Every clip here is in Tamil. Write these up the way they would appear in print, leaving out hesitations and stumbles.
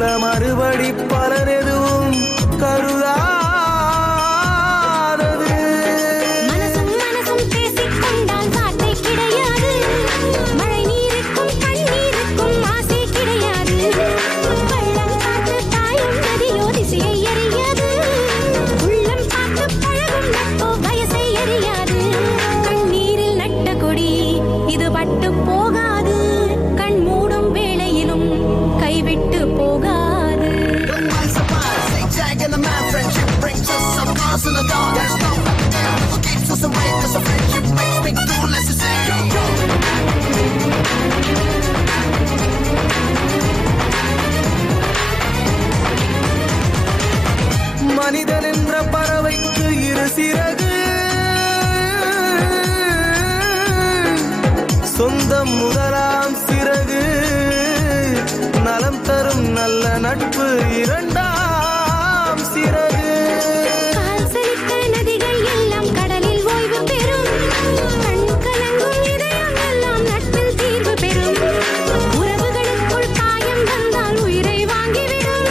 போல மறுபடி பலன் எதுவும் கருதாதது. மனசும் மனசும் பேசிக் கொண்டால் வார்த்தை கிடையாது. மழை நீருக்கும் கண்ணீருக்கும் ஆசை கிடையாது. வெள்ளம் காத்து தாயும் நதியோ திசையை எறியாது. உள்ளம் பார்த்து பழகும் நட்போ வயசை எறியாது. கண்ணீரில் நட்ட கொடி இது பட்டு போகாது. கண் மூடும் வேளையிலும் கைவிட்டு போகாது. மனிதன் என்ற பறவைக்கு இரு சிறகு, சொந்தம் முதலாம் சிறகு. நலம் தரும் நல்ல நட்பு இரண்டாம் சிறகு. கால் செலுத்த நதிகள் எல்லாம் கடலில் ஓய்வு பெறும். கண் கலங்கும் இதயம் எல்லாம் நட்பில் தீர்வு பெறும். உறவுகளுக்குள் காயம் வந்தால் உயிரை வாங்கிவிடும்.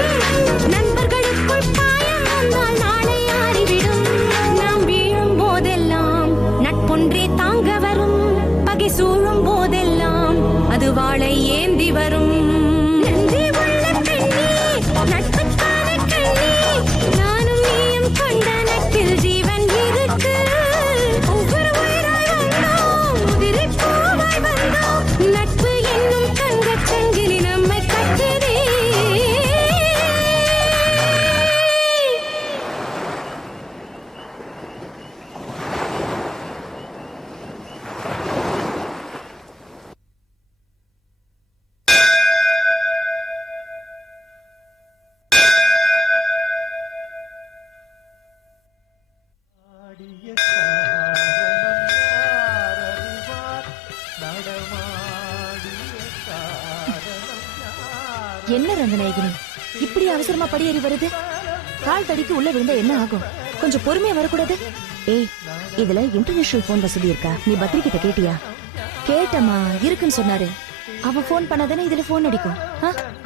நண்பர்களுக்குள் பாயம் வந்தால் நாளை ஆறிவிடும். நாம் வீழும் போதெல்லாம் நட்பொன்றே தாங்க வரும். பகை சூழும் போதெல்லாம் அது வாளை ஏந்தி வரும். நன்றி உள்ள பெண்ணே, நட்புக்கான கண்ணே, நானும் நீயும் கொண்ட நட்பில் ஜீவன் இருக்கு. ஒவ்வொரு உயிராய் வந்தோம், உதிரிப் பூவாய் வந்தோம். நட்பு என்னும் தங்கச் சங்கிலி நம்மை கட்டுதே. என்ன ரங்கநாயகினி இப்படி அவசரமா படியேறி வருது? கால் தடிக்கு உள்ள விழுந்தா என்ன ஆகும்? கொஞ்சம் பொறுமையா வரக்கூடாது? ஏய், இதுல இன்டர்நேஷனல் போன் வசதி இருக்கா? நீ பத்ரி கிட்ட கேட்டியா? கேட்டமா, இருக்குன்னு சொன்னாரு. அவன் போன் பண்ணாதானே இதுல போன் அடிக்கும்.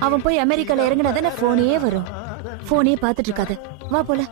அவன் போய் அமெரிக்கால இறங்கினாதானே போனே வரும். போனே பாத்துட்டு இருக்காது. வா போல.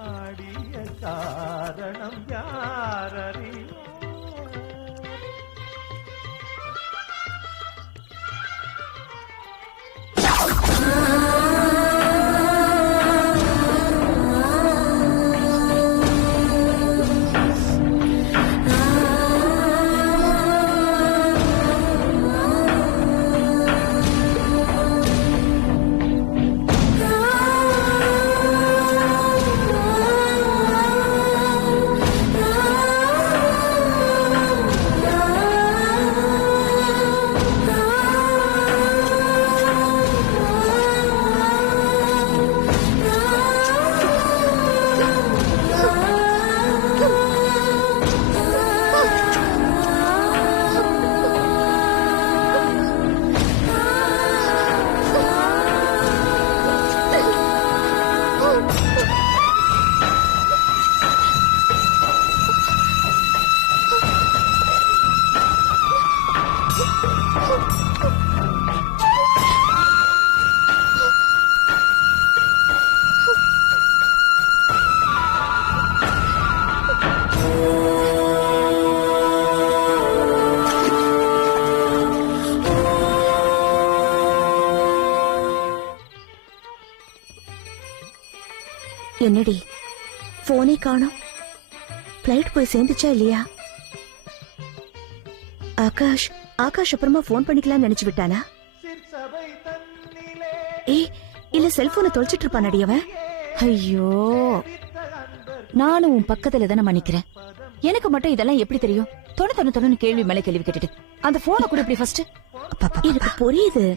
என்னடி போனே காணோம்? பிளைட் போய் சேர்ந்துச்சா இல்லையா? ஆகாஷ் அப்புறமா போன் பண்ணிக்கலாம் நினைச்சு விட்டானா? ஏய், இல்ல செல்போனை தொலைச்சிட்டு இருப்பானடி அவன். ஐயோ, நானும் உன் பக்கத்துல தானே மன்னிக்கிறேன். எனக்கு மட்டும் இதெல்லாம் எப்படி தெரியும்? தொண்ணு கேள்வி மேல கேள்வி கேட்டுட்டு அந்த போனை கூட இப்படி ஃபர்ஸ்ட். எனக்கு புரியுது,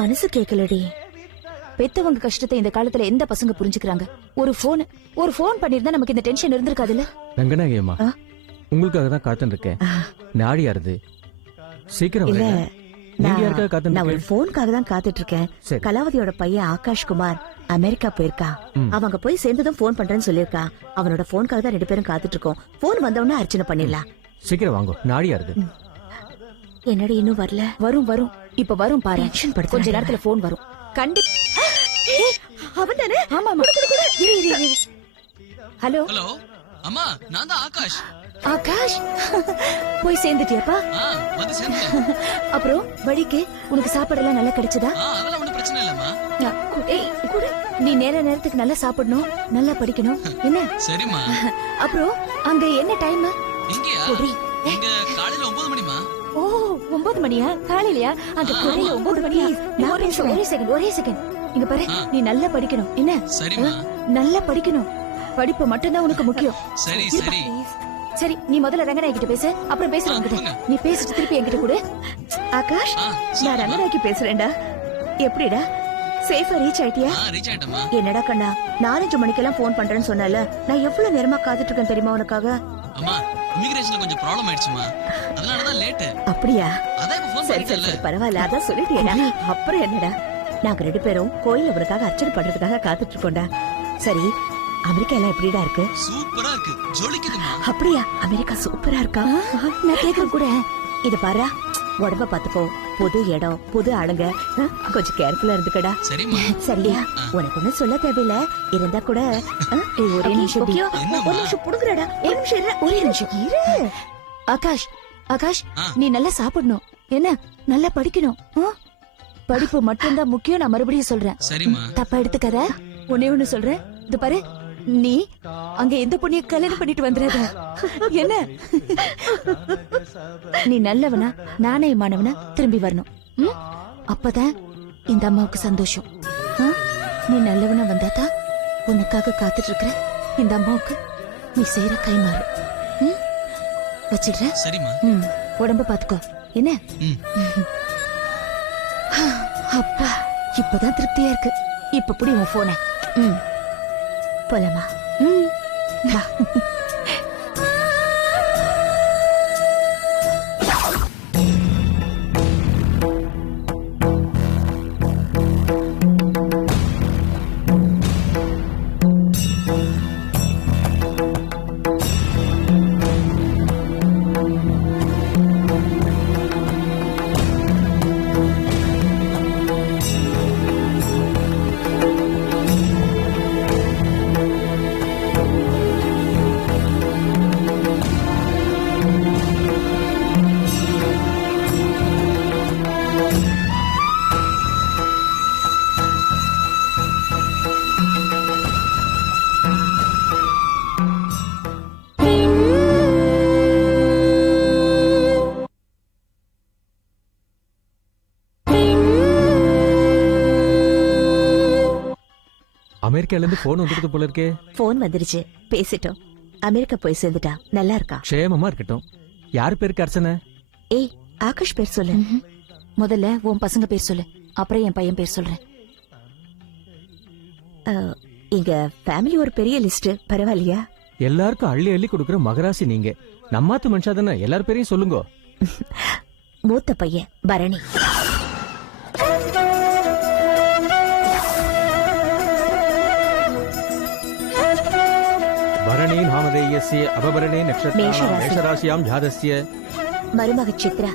மனசு கேட்கலடி. பெத்தவங்க கஷ்டத்தை இந்த காலத்துல எந்த பசங்க புரிஞ்சுக்கிறாங்க? ஒரு போன் பண்ணிருந்தா நமக்கு இந்த டென்ஷன் இருந்திருக்காதுல்ல. ரங்கநாயகியம்மா, உங்களுக்காக தான் காத்துட்டு இருக்கேன். நாடி யாருது? சீக்கிரம் இல்ல, நீங்க யாருக்காக காத்துட்டு? நான் ஒரு போனுக்காக தான் காத்துட்டு இருக்கேன். கலாவதியோட பையன் ஆகாஷ் குமார் அமெரிக்கா போயிருக்கா. அவங்க போய் சேர்ந்ததும் போன் பண்றேன்னு சொல்லிருக்கா. அவனோட போனுக்காக தான் 2 பேரும் காத்துட்டு இருக்கோம். போன் வந்தவொடனே அர்ச்சனை பண்ணிடலாம். சீக்கிரம் வாங்க. நாடி யாருது? என்னடி இன்னும் வரல? வரும் இப்ப வரும் பாரு. கொஞ்ச நேரத்துல போன் வரும். அவன் தானே? ஆமா ஆமா. இரு இரு இரு. ஹலோ ஹலோ அம்மா, நான் தான் ஆகாஷ். ஆகாஷ், போய் சேர்ந்துட்டியாப்பா? வந்து சேர்ந்தேன். அப்புறம் வழிக்கு உனக்கு சாப்பாடெல்லாம் நல்லா கிடைச்சதா? அதெல்லாம் ஒண்ணும் பிரச்சனை இல்லம்மா. ஏய் கூட நீ நேரத்துக்கு நல்லா சாப்பிடணும், நல்லா படிக்கணும் என்ன? சரிம்மா. அப்புறம் அங்க என்ன டைம்? இங்கயா? இங்க காலையில 9 மணிமா. ஓ 9 மணியா? காலையிலயா? அங்க காலையில 9 மணியா? நான் பேசுறேன். ஒரே செகண்ட் இங்க பாரு, நீ நல்லா படிக்கணும் என்ன? சரிம்மா. நல்லா படிக்கணும். படிப்பு மட்டும்தான் உனக்கு முக்கியம். சரி சரி சரி, நீ முதல்ல ரங்கநாயகி கிட்ட பேசு, அப்புறம் பேசுறேன் உன்கிட்ட. நீ பேசிட்டு திருப்பி என்கிட்ட கொடு. ஆகாஷ், நான் ரங்கநாயகி பேசுறேன்டா. எப்படிடா சேஃபா ரீச் ஆயிட்டியா? ரீச் ஆயிட்டமா. என்னடா கண்ணா, 4-5 மணிக்கெல்லாம் போன் பண்றேன்னு சொன்னல, நான் எவ்வளவு நேரமா காத்துட்டு இருக்கேன் தெரியுமா உனக்காக? அம்மா, இமிகிரேஷன்ல கொஞ்சம் ப்ராப்ளம் ஆயிடுச்சுமா, அதனால தான் லேட். அப்படியா? அதான் இப்ப ஃபோன் சரி சரி பரவாயில்ல, அதான் சொல்லிட்டியேடா. அப்புறம் என்னடா, நாங்க 2 பேரும் கோயில் அவருக்காக அர்ச்சனை பண்றதுக்காக காத்துட்டு இருக்கோம்டா. சரி, அமெரிக்கா எல்லாம் எப்படிடா இருக்கு? சூப்பரா இருக்கு, ஜொலிக்குதுமா. அப்படியா? அமெரிக்கா சூப்பரா இருக்கா? நான் கேக்குறேன் கூட. இது பாரு, உடம்ப பாத்துக்கோ. புது இடம், புது ஆளுங்க, கொஞ்சம் கேர்ஃபுல்லா இருந்துக்கடா. சரிம்மா. சரியா? உனக்கு ஒண்ணும் சொல்ல தேவையில்ல, இருந்தா கூட ஒரே நிமிஷம் ஒரு நிமிஷம் புடுங்குறடா. ஒரு நிமிஷம் இரு, ஒரே நிமிஷம் இரு. ஆகாஷ், ஆகாஷ், நீ நல்லா சாப்பிடணும் என்ன? நல்லா படிக்கணும். படிப்பு மட்டும்தான் முக்கியம். நான் மறுபடியும் சொல்றேன். சரிம்மா. தப்பா எடுத்துக்காத. ஒண்ணு சொல்றேன், இது பாரு, நீ அங்க எந்த பொண்ணிய கல்யாணம் பண்ணிட்டு வந்துடாத என்ன? நீ நல்லவனா நாணயமானவனா திரும்பி வரணும். அப்பதான் இந்த அம்மாவுக்கு சந்தோஷம். நீ நல்லவனா வந்தாதான் உனக்காக காத்துட்டு இருக்கிற இந்த அம்மாவுக்கு நீ செய்யற கை மாறும். வச்சிடுற? சரிம்மா. உடம்ப பாத்துக்கோ என்ன? அப்பா, இப்பதான் திருப்தியா இருக்கு. இப்ப புடி உன் போன. போலாமா? வா. அமெரிக்கால இருந்து போன் வந்துட்டு போல இருக்கே. போன் வந்துருச்சு, பேசிட்டோம். அமெரிக்கா போய் சேர்ந்துட்டா. நல்லா இருக்கா? க்ஷேமமா இருக்கட்டும். யார் பேருக்கு அர்ச்சனை? ஏய், ஆகாஷ் பேர் சொல்லு. முதல்ல உன் பசங்க பேர் சொல்லு, அப்புறம் என் பையன் பேர் சொல்றேன். எங்க ஃபேமிலி ஒரு பெரிய லிஸ்ட், பரவாயில்லையா? எல்லாருக்கும் அள்ளி அள்ளி கொடுக்கற மகராசி நீங்க. நம்மாத்து மனுஷா தானே, எல்லார் பேரையும் சொல்லுங்க. மூத்த பையன் பரணி. பரணி நாமதேயஸ்ய அபபரணே நக்ஷத்ராணாம் மேஷராசியாம் ஜாதஸ்ய. மருமக சித்ரா.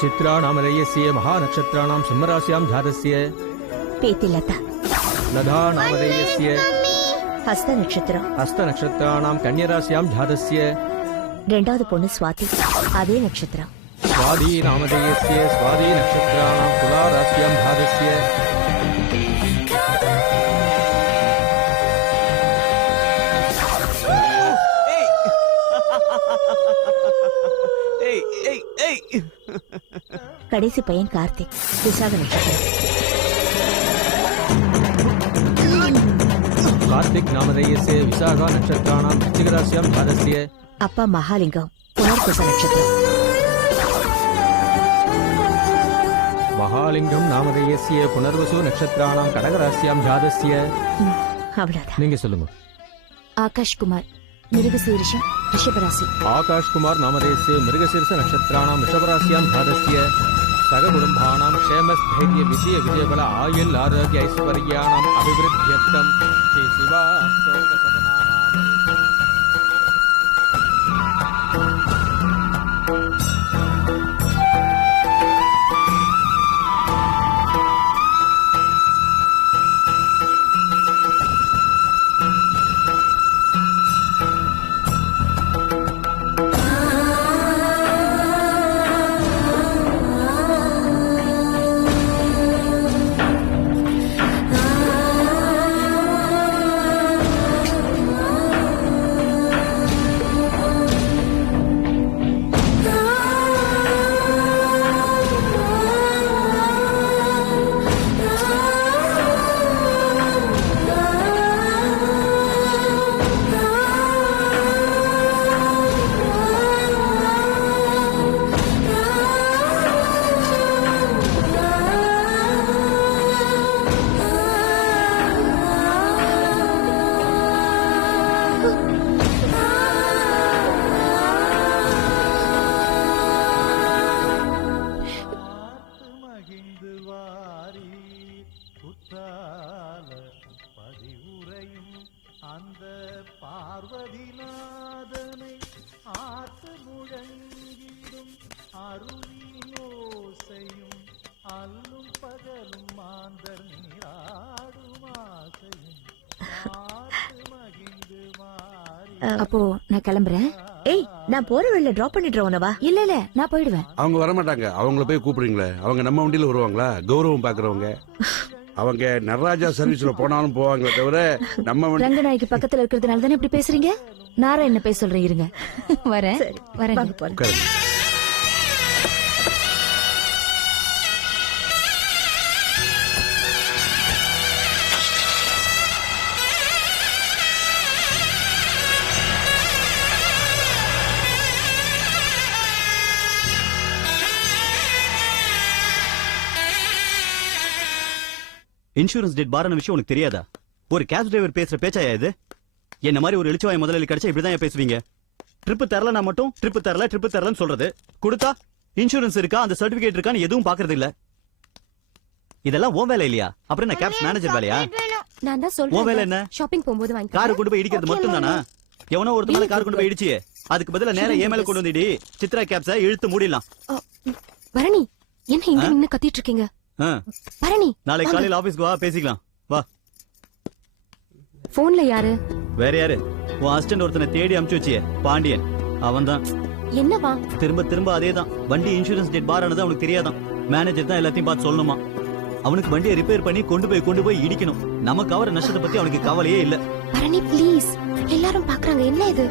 சித்ரா நாமதேயஸ்ய மகா நக்ஷத்ராணாம் சிம்மராசியாம் ஜாதஸ்ய. பேத்தி லதா. லதா நாமதேயஸ்ய ஹஸ்த நட்சத்திரம். ஹஸ்த நக்ஷத்ராணாம் கன்யராசியாம் ஜாதஸ்ய. ரெண்டாவது பொண்ணு சுவாதி, அதே நட்சத்திரம். स्वादी नामधेयस्य स्वादी नक्षत्राणां तुला राशियां जातस्य. கடைசி பையன் கார்த்திக், விசாக நட்சத்திரம். कार्तिक नामधेयस्य विशाखा नक्षत्राणां वृश्चिक राशियां जातस्य. அப்பா மகாலிங்கம், புனர்பூச நட்சத்திரம். महालिंगम नामधेयस्य पुनर्वसु नक्षत्राणां கடக ராசியாம் ஜாதஸ்ய. அவ்வளவுதான். நீங்க சொல்லுங்க. ஆகாஷ் குமார், மிருகசீரிஷம், ரிஷபராசி. आकाश कुमार नामधेयस्य मृगशीर्ष नक्षत्राणां ऋषभराशियां जातस्य. सगकुटुम्बानां क्षेमस्थैर्य विजय विजयबल आयुल आरोग्य ऐश्वर्याणाम् अभिवृद्ध्यर्थं श्री शिवा அப்போ நான் கிளம்புறேன். ஏய், நான் போற வழியில டிராப் பண்ணிடுறேன் உனவா? இல்ல நான் போயிடுவேன். அவங்க வர மாட்டாங்க. அவங்கள போய் கூப்பிடுறீங்களே, அவங்க நம்ம வண்டியில வருவாங்களா? கௌரவம் பாக்குறவங்க. அவங்க நடராஜா சர்வீஸ்ல போனாலும் போவாங்களே தவிர நம்ம வண்டி. ரங்கநாயகி பக்கத்துல இருக்கிறதுனால தானே இப்படி பேசுறீங்க? நாரா என்ன பேச சொல்றேன், இருங்க. வரேன் வரேன். உட்காருங்க. இன்சூரன்ஸ் டேட் பாரான விஷயம் உனக்கு தெரியாதா? ஒரு கேப் டிரைவர் பேசுற பேச்சாயா இது? என்ன மாதிரி ஒரு எழுச்சிவாய் முதலாளி கிடைச்சா இப்படிதான் பேசுவீங்க. ட்ரிப் தரலனா மட்டும் ட்ரிப் தரலன்னு சொல்றது, கொடுத்தா இன்சூரன்ஸ் இருக்கா அந்த சர்டிபிகேட் இருக்கான்னு எதுவும் பாக்குறது இல்ல. இதெல்லாம் உன் வேலை இல்லையா? அப்புறம் என்ன கேப்ஸ் மேனேஜர் வேலையா? நான் தான் உன் வேலை சொல்றேன், என்ன? ஷாப்பிங் போகும்போது வாங்கி கார் கொண்டு போய் இடிக்கிறது மட்டும் தானா? எவனோ ஒருத்த மேல கார் கொண்டு போய் இடிச்சியே, அதுக்கு பதிலா நேரா ஏ மேல கொண்டு வந்துடி சித்ரா கேப்ஸ இழுத்து மூடிடலாம். பரணி, என்ன இங்க நின்னு கத்திட்டு இருக்கீங்க? ஆ, பரணி, நாளைக்கு காலையில ஆபீஸ்க்கு வா, பேசிக்கலாம் வா. போன்ல யாரு? வேற யாரு? உன் அசிஸ்டன்ட் ஒருத்தனை தேடி அனுப்பிச்சு வச்சியே, பாண்டியன். அவன்தான். என்னவா? திரும்ப திரும்ப அதேதான். வண்டி இன்சூரன்ஸ் டேட் பாரானது அவனுக்கு தெரியாதான். மேனேஜர் தான் எல்லாத்தையும் பார்த்து சொல்லணுமா. அவனுக்கு வண்டியை ரிப்பேர் பண்ணி கொண்டு போய் இடிக்கணும். நமக்கு அவர நஷ்டத்தை பத்தி அவனுக்கு கவலையே இல்ல. பரணி ப்ளீஸ், எல்லாரும் பாக்குறாங்க, என்ன இது?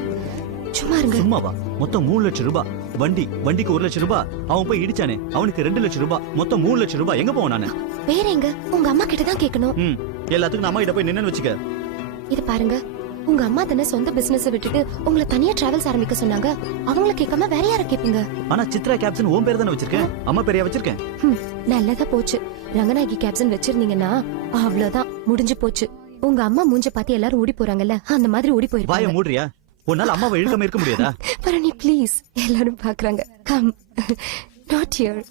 சும்மா இருங்க. சும்மாவா? மொத்தம் 3 லட்சம் ரூபாய். வண்டிக்கு 1 லட்சம் ரூபாய். அவன் போய் இடிச்சானே, அவனுக்கு 2 லட்சம் ரூபாய். மொத்தம் 3 லட்சம் ரூபாய். எங்க போவான் நானு? வேற எங்க? உங்க அம்மா கிட்ட தான் கேட்கணும். எல்லாத்துக்கும் அம்மா கிட்ட போய் நின்னு வச்சுக்க. இது பாருங்க, உங்க அம்மா தானே சொந்த பிசினஸ் விட்டுட்டு உங்களை தனியா டிராவல்ஸ் ஆரம்பிக்க சொன்னாங்க. அவங்கள கேட்காம வேற யார கேப்பீங்க? ஆனா சித்ரா கேப்ஸ் உன் பேர் தானே வச்சிருக்கேன், அம்மா பேரையா வச்சிருக்கேன்? நல்லதா போச்சு. ரங்கநாயகி கேப்ஸ் வச்சிருந்தீங்கன்னா அவ்வளவுதான், முடிஞ்சு போச்சு. உங்க அம்மா மூஞ்ச பார்த்து எல்லாரும் ஓடி போறாங்கல்ல, அந்த மாதிரி ஓடி வாய போயிருப்பாங்க. மூடுறியா? உன்னால அம்மாவை இழுக்காம இருக்க முடியாதா? பரணி ப்ளீஸ், எல்லாரும் பாக்குறாங்க. Come, not here.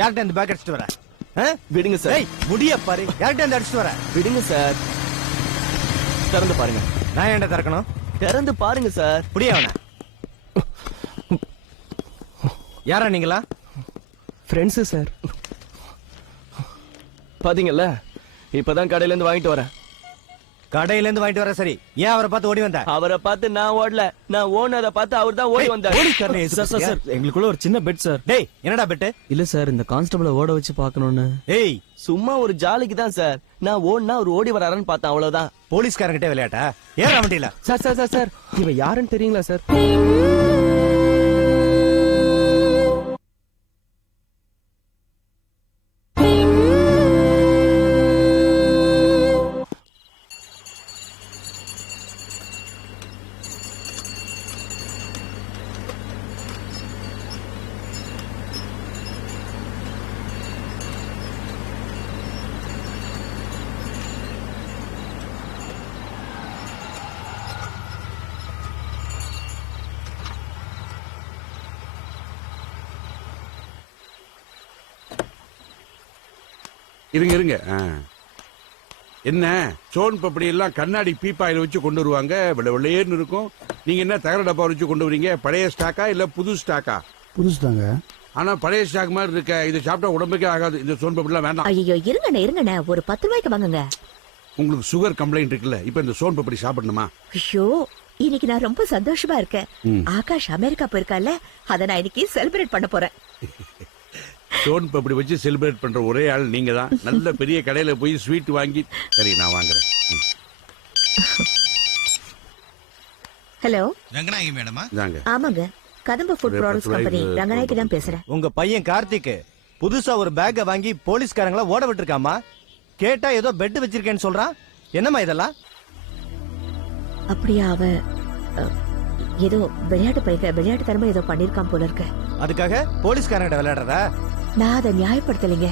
யார்கிட்ட இந்த பேக் அடிச்சிட்டு வர? விடுங்க சார். ஏய், முடிய பாரு. யார்கிட்ட இந்த அடிச்சிட்டு வர? விடுங்க சார். திறந்து பாருங்க. நான் ஏன்டா திறக்கணும்? திறந்து பாருங்க சார். முடிய அவன. யாரா நீங்களா? Friends sir. பாத்தீங்கல்ல, இப்பதான் கடையில இருந்து வாங்கிட்டு வரேன். கடையில இருந்து வாங்கிட்டு வர சரி, ஏன் அவரை பார்த்து ஓடி வந்த? அவரை பார்த்து நான் ஓடல, நான் ஓனரை பார்த்து அவர் தான் ஓடி வந்தார். சார், எங்களுக்குள்ள ஒரு சின்ன பெட் சார். டேய், என்னடா பெட்டு? இல்ல சார், இந்த கான்ஸ்டபிள ஓட வச்சு பாக்கணும்னு. ஏய், சும்மா ஒரு ஜாலிக்கு தான் சார். நான் ஓடினா அவர் ஓடி வராருன்னு பார்த்தேன், அவ்வளவுதான். போலீஸ்காரங்கிட்ட விளையாட்டா? ஏறா வண்டியில. சார் இவன் யாருன்னு தெரியுங்களா சார்? இருங்க. என்ன சோன் பப்படி எல்லாம் கண்ணாடி பீப்பாயில வச்சு கொண்டு வருவாங்க, வெள்ளையேன்னு இருக்கும். நீங்க என்ன தகர டப்பா வச்சு கொண்டு வரீங்க? பழைய ஸ்டாக்கா இல்ல புது ஸ்டாக்கா? புதுசு தாங்க. ஆனா பழைய ஸ்டாக் மாதிரி இருக்க. இது சாப்பிட்டா உடம்புக்கே ஆகாது. இந்த சோன் பப்படி எல்லாம் வேண்டாம். ஐயோ, இருங்கண்ணே, ஒரு 10 ரூபாய்க்கு வாங்குங்க. உங்களுக்கு சுகர் கம்ப்ளைண்ட் இருக்குல்ல, இப்ப இந்த சோன் பப்படி சாப்பிடணுமா? ஐயோ, இன்னைக்கு நான் ரொம்ப சந்தோஷமா இருக்கேன். ஆகாஷ் அமெரிக்கா போயிருக்கால, அத நான் இன்னைக்கு செலிப்ரேட் பண்ண போறேன். சோன் பப்படி வச்சு செலிப்ரேட் பண்ற ஒரே ஆள் நீங்க தான். நல்ல பெரிய கடையில போய் ஸ்வீட் வாங்கி. சரி, நான் வாங்குறேன். ஹலோ, ரங்கநாயகி மேடமா? இந்தாங்க. ஆமாங்க, கதம்ப ஃபுட் ப்ராடக்ட்ஸ் கம்பெனி ரங்கநாயகி தான் பேசுறேன். உங்க பையன் கார்த்திக் புதுசா ஒரு பேக்க வாங்கி போலீஸ்காரங்கள ஓட விட்டுருக்காமா. கேட்டா ஏதோ பெட் வச்சிருக்கேன்னு சொல்றான். என்னம்மா இதெல்லாம்? அப்படியா? அவ ஏதோ விளையாட்டு தரமா ஏதோ பண்ணிருக்கான் போல இருக்கு. அதுக்காக போலீஸ்காரங்கிட்ட விளையாடுறதா? நான் அதை நியாயப்படுத்தலைங்க.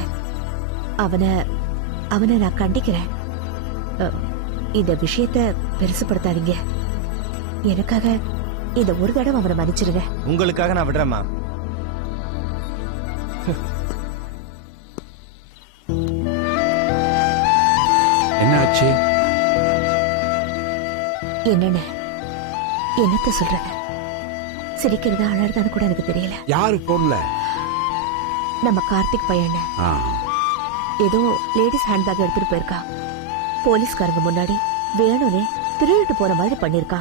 அவனை நான் கண்டிக்கிறேன். இந்த விஷயத்த பெருசுப்படுத்தாதீங்க. எனக்காக இந்த ஒரு தடவை அவரை மன்னிச்சிருங்க. உங்களுக்காக நான் விடுறேம்மா. என்ன ஆச்சு? என்னன்னு என்னத்த சொல்றது? சிரிக்கிறதா அழறதான்னு கூட எனக்கு தெரியல. யாரு போன்ல? நம்ம கார்த்திக் பையன் ஏதோ லேடிஸ் ஹேண்ட்பேக் எடுத்துட்டு போயிருக்கா. போலீஸ்காரங்க முன்னாடி வேணும்னே திருடிட்டு போற மாதிரி பண்ணிருக்கா.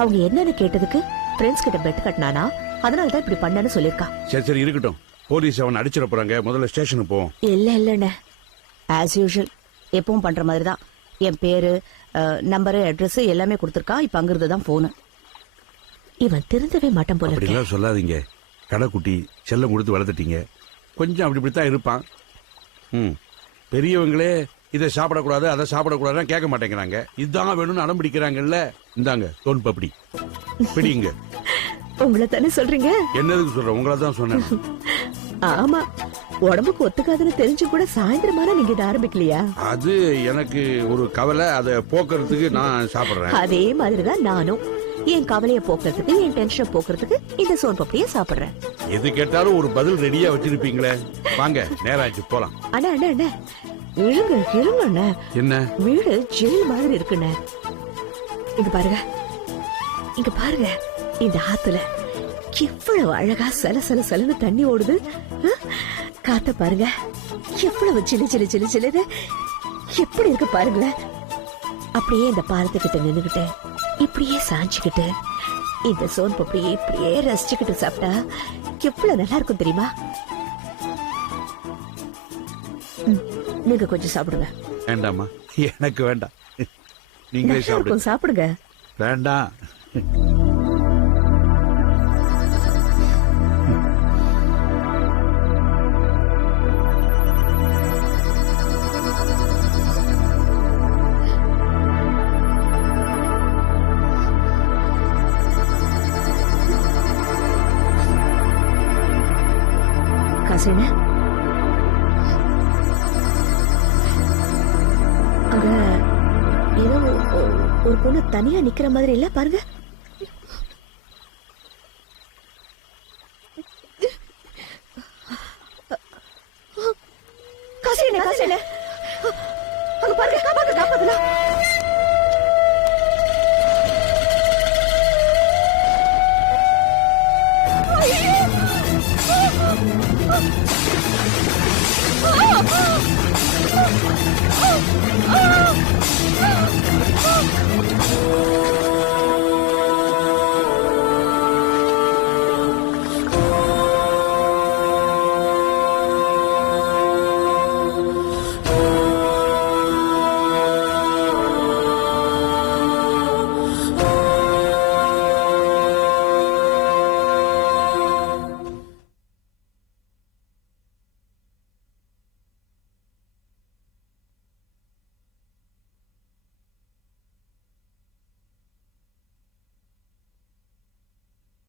அவங்க என்னன்னு கேட்டதுக்கு ஃப்ரெண்ட்ஸ் கிட்ட பெட் கட்டினானா, அதனாலதான் இப்படி பண்ணேன்னு சொல்லிருக்கா. சரி சரி இருக்கட்டும். போலீஸ் அவன் அடிச்சிட போறாங்க. முதல்ல ஸ்டேஷனுக்கு போவோம். இல்ல ஆஸ் யூஷுவல் எப்பவும் பண்ற மாதிரி தான். என் பேரு, நம்பரு, அட்ரஸ் எல்லாமே கொடுத்துருக்கா. இப்ப அங்கிருந்து தான் போனு. இவன் திருந்தவே மாட்டான் போல இருக்கு. அப்படிலாம் சொல்லாதீங்க. கடைக்குட்டி செல்லம் கொடுத்து வளர்த்துட்டீங்க. கொஞ்சம் அப்படி இப்படித்தான் இருப்பான். பெரியவங்களே இதை சாப்பிடக்கூடாது அதை சாப்பிடக்கூடாதுன்னு கேட்க மாட்டேங்கிறாங்க. இதுதான் வேணும்னு அடம் பிடிக்கிறாங்கல்ல. இந்தாங்க சோன் பப்படி பிடிங்க. உங்களை தானே சொல்றீங்க? என்னதுக்கு சொல்றேன்? உங்களை தான் சொன்னேன். ஆமா, உடம்புக்கு ஒத்துக்காதுன்னு தெரிஞ்சு கூட சாயந்தரமான நீங்க இதை ஆரம்பிக்கலையா? அது எனக்கு ஒரு கவலை. அதை போக்குறதுக்கு நான் சாப்பிடுறேன். அதே மாதிரிதான் நானும் என் கவலைய போக்குறதுக்கு, என் டென்ஷனை போக்குறதுக்கு இந்த சோன் பப்படிய சாப்பிடுறேன். எது கேட்டாலும் ஒரு பதில் ரெடியா வச்சிருப்பீங்களே. வாங்க, நேராச்சு போலாம். அண்ணா அண்ணா அண்ணா, இருங்க அண்ணா. என்ன? வீடு ஜெயில் மாதிரி இருக்குண்ணே. இங்க பாருங்க, இந்த ஆத்துல எவ்வளவு அழகா சலன்னு தண்ணி ஓடுது. காத்த பாருங்க, எவ்வளவு சிலு எப்படி இருக்கு பாருங்களேன். அப்படியே இந்த பாலத்துக்கிட்ட நின்னுகிட்டு இப்படியே சாஞ்சுக்கிட்டு இந்த சோன் பப்படியை இப்படியே ரசிச்சுக்கிட்டு சாப்பிட்டா எவ்வளவு நல்லா இருக்கும் தெரியுமா? நீங்க கொஞ்சம் சாப்பிடுங்க. வேண்டாமா? எனக்கு வேண்டாம். நீங்களே சாப்பிடுங்க. சாப்பிடுங்க. வேண்டாம். காசேன, அங்க ஏதோ ஒரு பொண்ணு தனியா நிக்கிற மாதிரி இல்ல பாருங்க. காசேன அங்க பாருங்க. காப்பாத்தலாம். Oh!